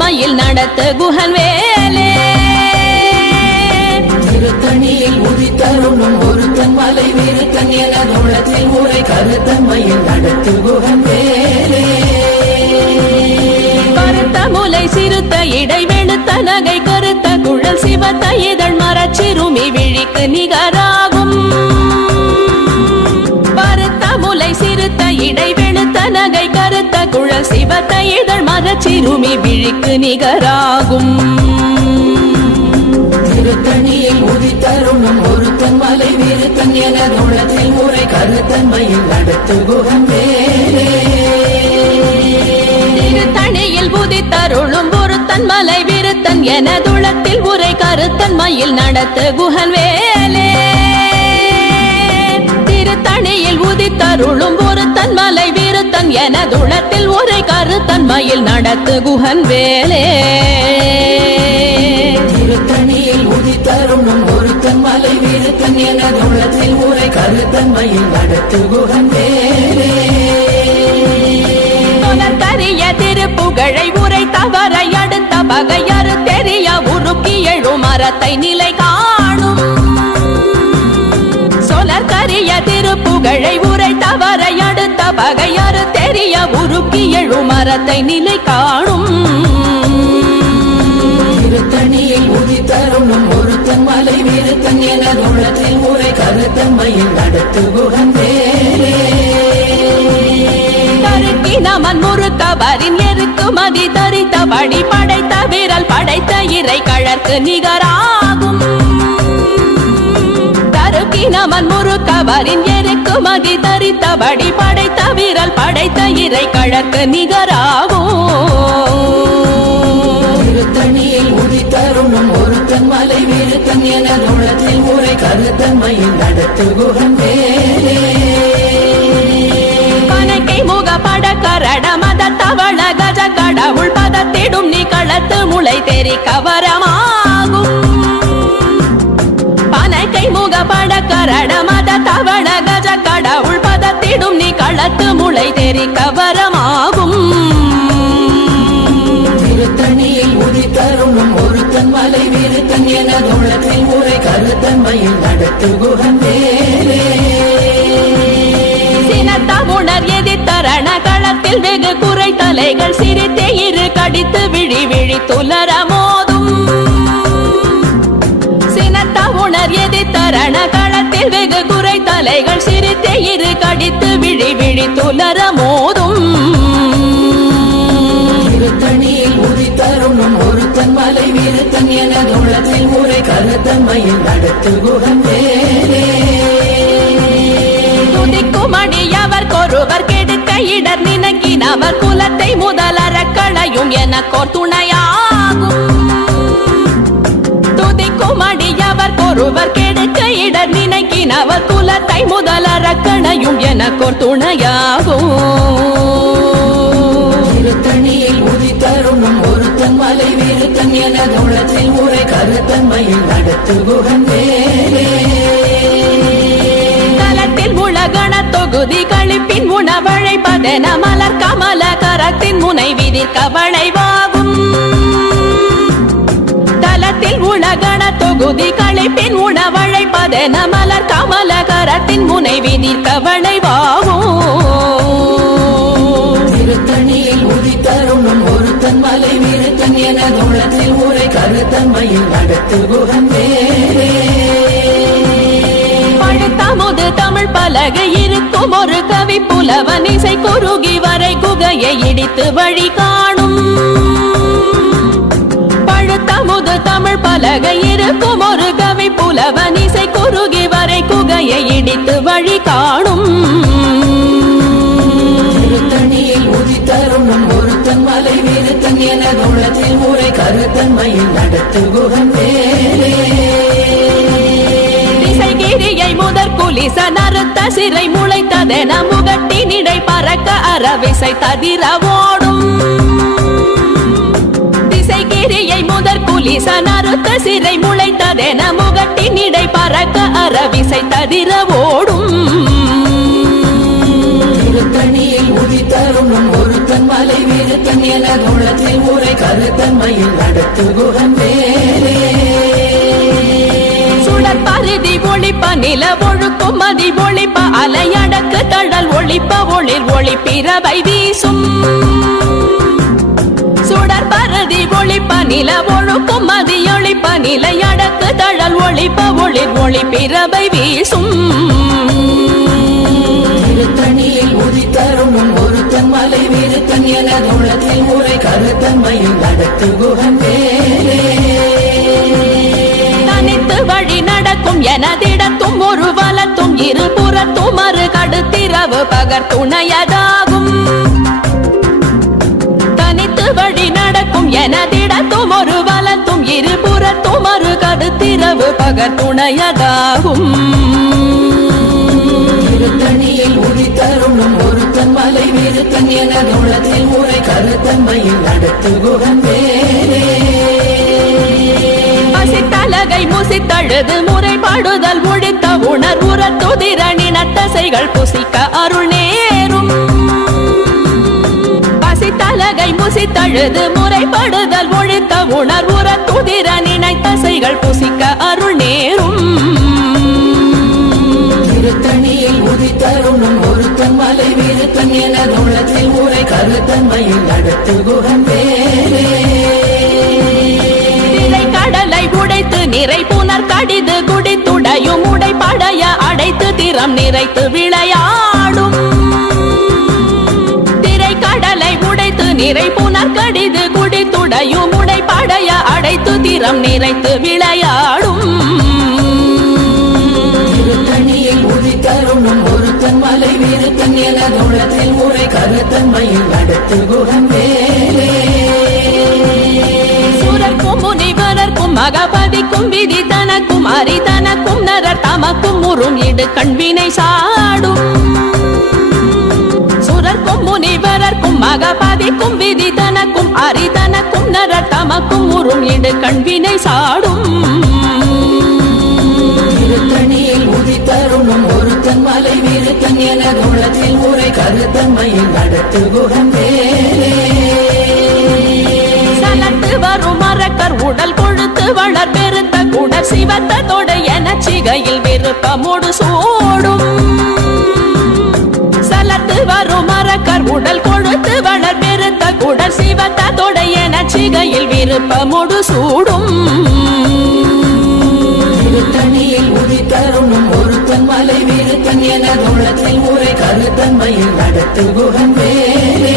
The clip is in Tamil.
மயில் நடத்த குகன் வேலே திருத்தணியில் உதித்தருளும் ஒருத்தன் மலை வீருத்தன் எனதுள்ளத்தில் உரை கருத்தன் மயில் நடத்து குகன் வேலே கருத்த முலை சிறுத்த இடை வெளுத்த நகை கருத்த குழல் சிவத்த இதழ் மரச்சிறுமி விழிக்கு நிகராகும் பருத்த முலை சிறுத்த இடை வெளுத்த நகை கருத்த குழல் சிவத்த இதழ் மரச்சிறுமி விழிக்கு நிகராகும் திருத்தணியில் உதித்தருளும் ஒருத்தன் மலை வீருத்தன் எனதுள்ளத்தில் உரை கருத்தன் மயில் நடத்து குகன் வேலே திருத்தணியில் உதித்தருளும் ஒருத்தன் மலை விருத்தன் எனதுளத்தில் உரை கருத்தன் மயில் நடத்து குகன் வேலே திருத்தணியில் உதித்தருளும் ஒருத்தன் மலை விருத்தன் எனதுளத்தில் உரை கருத்தன் மயில் நடத்து குகன் வேலே திருத்தணியில் உதித்தருளும் ஒருத்தன் மலை வீருத்தன் எனதுள்ளத்தில் உரை கருத்தன் மயில் நடத்து குகன் வேலே கரிய திருப்புகழை உரை தவறை அடுத்த பகையறு தெரிய உருக்கி எழும் மரத்தை நிலை காணும் சொலற்கரிய திருப்புகழை உரை தவறை அடுத்த பகையறு தெரிய உருக்கி எழும் மரத்தை நிலை காணும் திருத்தணியில் உதித்தருளும் ஒருத்தன் மலை வீருத்தன் எனதுள்ளத்தில் உரை கருத்தன் மயில் நடத்து குகன் வேலே நமன் முறுக்கவரின் எருக்குமதி தரித்தபடி படைத்த விரல் படைத்த இறை கழற்கு நிகராகும் தருக்கி நமன் முறுக்கவரின் எருக்குமதி தரித்தபடி படைத்த விரல் படைத்த இறை கழற்கு நிகராகும் திருத்தணியில் உதித்தருளும் ஒருத்தன் மலை வீருத்தன் எனதுள்ளத்தில் உரை கருத்தன் மயில் நடத்து குகன் வேலே முக பட கரட மத தவள கஜ கடவுள் பதத்திடும் நீ களத்து முளை தெரி கவரமாகும் பனைக்கை முக பட கரட மத தவள கஜ கடவுள் பதத்திடும் நீ களத்து முளை தெரி கவரமாகும் திருத்தணியில் உதித்தருளும் ஒருத்தன் மலை வீருத்தன் எனதுள்ளத்தில் உரை கருத்தன் மயில் நடத்து குகன் வேலே உணர் எதிர்த்தரண களத்தில் வெகு குறை தலைகள் சிரித்தே இரு கடித்து விழி விழி துலர மோதும் சினத்த உணர் எதிர்த்தரண களத்தில் வெகு குறை தலைகள் சிரித்தே இரு கடித்து விழி விழி துலர மோதும் திருத்தணியில் உதித்தருளும் ஒருத்தன் மலை வீருத்தன் எனதுள்ளத்தில் உரை கருத்தன் மயில் நடத்து குகன் வேலே மடியவர் கொருவர் கெடுக்க இடர் நினைக்கினவர் குலத்தை முதலற களையும் எனக்கோர் துணையாகும் துதிக்கும் அடியவர் கொருவர் கெடுக்க இடர் நினைக்கினவர் குலத்தை முதலற களையும் எனக்கோர் துணையாகும் திருத்தணியில் உதித்தருளும் ஒருத்தன் மலை வீருத்தன் எனதுள்ளத்தில் உரை கருத்தன் மயில் நடத்து குகன் வேலே உலகண தொகுதி கழிப்பின் உணவழைப்பதென மலர் கமல கரத்தின் முனை விதிர் கவளைவாகும் தலத்தில் உலகண தொகுதி கழிப்பின் உணவழைப்பதென மலர் கமல கரத்தின் முனை விதிர் கவளைவாகும் திருத்தணியில் உதித்தருளும் ஒருத்தன் மலை வீருத்தன் எனதுள்ளத்தில் உரை கருத்தன் மயில் நடத்து குகன் வேலே தமுது தமிழ் பலகை இருக்கும் ஒரு கவி புலவன் இசை குறுகி வரை குகையை இடித்து வழி காணும் பழுத்தமுது தமிழ் பலகை இருக்கும் ஒரு கவி புலவன் இசை குறுகி வரை குகையை இடித்து வழி காணும் திருத்தணியில் உதித்தருளும் ஒருத்தன் மலை வீருத்தன் எனதுள்ளத்தில் உரை கருத்தன் மயில் நடத்து குகன் வேலே கிரியை முதற் குலிச நறுத்த சிறை முளைத்ததென முகட்டினிடை பறக்க அரவிசை ததிர ஓடும் திசைகிரியை முதற் குலிச நறுத்த சிறை முளைத்ததென முகட்டினிடை பறக்க அரவிசை ததிர ஓடும் திருத்தணியில் உதித்த தருணம் ஒருத்தன் மலை விருத்தன் என தோளத்தில் உரை கருத்தன்மையில் நடத்து குகன் வேலே சுடர் பருதி ஒளிப்ப நில ஒழுக்கும் மதி ஒளிப்ப அலையடக்கு தழல் ஒளிப்ப ஒளிர் ஒளிப்பிரவை வீசும் சுடர் பருதி ஒளிப்ப நில ஒழுக்கும் மதி ஒளிப்ப நிலையடக்கு தழல் ஒளிப்ப ஒளிர் ஒளிப்பிரவை வீசும் திருத்தணியில் உதித்தருணும் ஒருத்தன் மலை விருத்தன் என தோளத்தில் உரை கருத்தன்மையில் நடத்து குகன் வேலே தனித்து வழி நடக்கும் எனதிடத்தும் ஒரு வலத்தும் இருபுறத்தும் மறு கடுத்திரவு பகர் துணையதாகும் தனித்து வழி நடக்கும் எனதிடத்தும் ஒரு வலத்தும் இருபுறத்தும் மறு கடுத்திரவு பகர் துணையதாகும் திருத்தணியில் உதித்தருணும் ஒருத்தன் மலை விருத்தன் என தோளத்தில் உரை கருத்தன்மையில் நடத்து குகன் வேலே பசித்தலகை முசித்தழுது முறைப்பாடுதல் ஒழித்த உணர்வுற துதிரணினத்தசைகள் புசிக்க அருள் நேரும் பசித்தலகை முசித்தழுது முறைப்படுதல் ஒழித்த உணர்வுற துதிரணினைத்தசைகள் புசிக்க அருள் நேரும் திருத்தணியில் உதித்தருணும் ஒருத்தன் மலை விருத்தன் என தோளத்தில் உரை கருத்தன்மையில் நடத்து குகன் வேலே கடலை உடைத்து நிறை புனர் கடிது குடித்துடையும் உடைப்படைய அடைத்து திறம் நிறைத்து விளையாடும் திரை கடலை உடைத்து நிறை புனர் கடிது குடித்துடையும் உடைப்படைய அடைத்து திறம் நிறைத்து விளையாடும் திருத்தணியில் உதித்தருணும் ஒருத்தன் மலை விருத்தன் என தோளத்தில் உரை கருத்தன்மையில் நடத்து குகன் வேலே சுரர்க்கும் முனிவரர்க்கும் மகபதிக்கும் விதி தனக்கும் அரிதனக்கும் நரர் தமக்கும் உறும் இடு கண்வினை சாடும் சுரர்க்கும் முனிவரர்க்கும் மகபதிக்கும் விதி தனக்கும் அரிதனக்கும் நரர் தமக்கும் உறும் இடு கண்வினை சாடும் திருத்தணியில் உதித்தருணும் ஒருத்தன் மலை விருத்தன் என தோளத்தில் உரை கருத்தன்மையில் நடத்து குகன் வேலே சலத்து வரும் மரக்கர் உடல் கொழுத்து வளர் பெருத்த குடர் சிவத்த தொடை என சிகையில் விருப்பமோடு சூடும் சலத்து வரும் மரக்கர் உடல் கொழுத்து வளர் பெருத்த குடர் சிவத்த தொடை என சிகையில் விருப்பமோடு சூடும் திருத்தணியில் உதித்தருணும் ஒருத்தன் மலை விருத்தன் என தோளத்தில் உரை கருத்தன்மையில் நடத்து குகன் வேலே